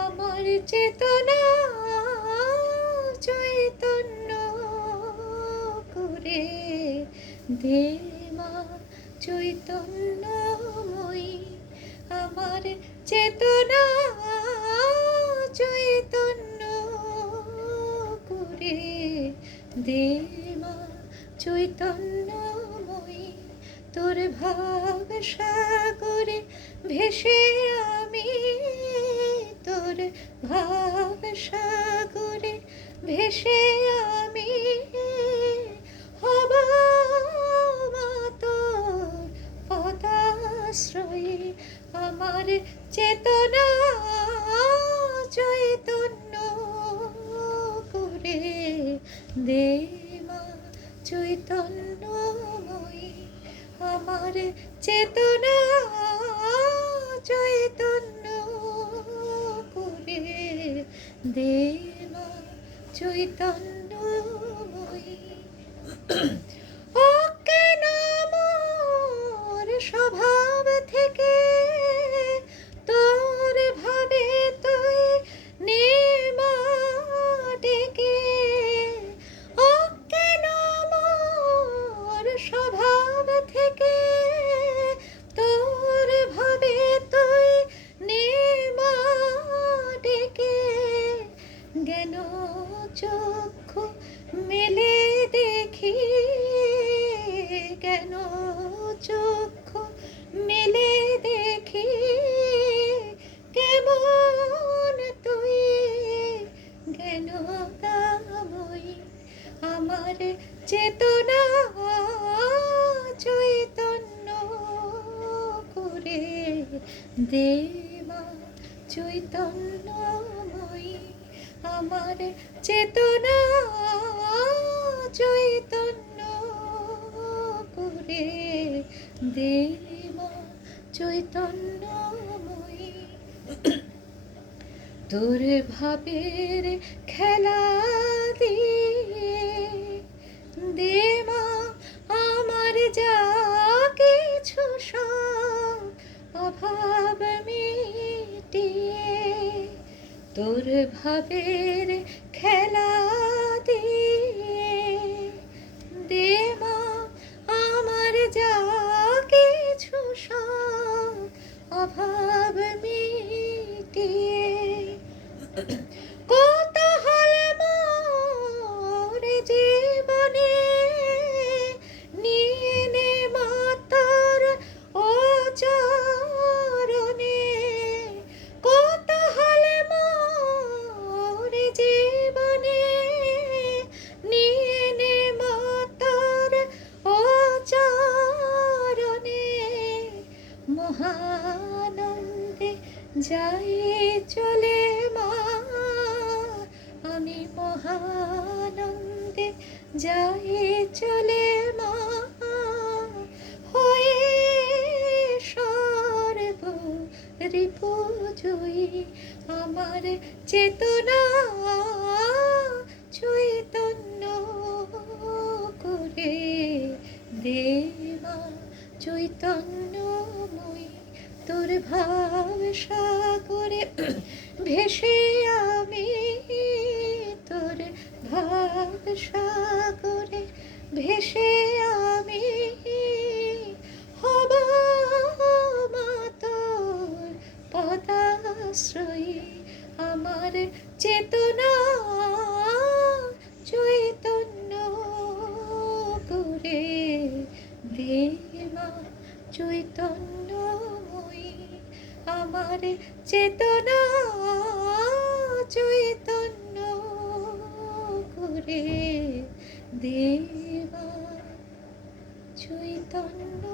আমার চেতনা চৈতন্য করে দে মা চৈতন্যময়ী। আমার চেতনা চৈতন্য করে দে মা চৈতন্যময়ী। তোর ভাব সাগরে ভেসে আমি, তোর ভাব সাগরে ভেসে আমি হব মা তোর পদাশ্রয়ে। আমার চেতনা চৈতন্য করে দে মা চৈতন্যময়ী। আমার চেতনা চৈতন্য করে দে মা চৈতন্যময়ী। অজ্ঞান মোর স্বভাব থেকে তোর ভাবে তুই নে মা ডেকে। অজ্ঞান মোর স্বভাব থেকে তোর ভাবে তুই নে মা ডেকে। জ্ঞান চক্ষু মেলে দেখি, জ্ঞান চক্ষু মেলে দেখি কেমন তুই জ্ঞানদাময়ী। আমার চেতনা চৈতন্য করে দে মা চৈতন্যময়ী। আমার চেতনা চৈতন্য করে দে মা চৈতন্যময়ী। তোর ভাবের খেলা দিয়ে দে মা আমার যা কিছু সব অভাব মিটিয়ে। তোর ভাবের খেলা দিয়ে দে মা আমার যা কিছু সব অভাব মিটিয়ে। কৌতূহল মোর জীবনে নিয়ে নে মা তোর চরণে। কৌতূহল মোর জীবনে নিয়ে নে মা তোর চরণে। মহানন্দে যাই চলে মা, আমি মহানন্দে যাই চলে মা হয়ে সর্ব রিপুজয়ী। আমার চেতনা চৈতন্য করে দে মা চৈতন্যময়ী। তোর ভাব সাগরে ভেসে আমি, তোর ভাব সাগরে ভেসে আমি হব মা তোর পদাশ্রয়ী। আমার চেতনা চৈতন্য করে দে মা চৈতন্যময়ী। আমার চেতনা চৈতন্য করে দে মা চৈতন্যময়ী।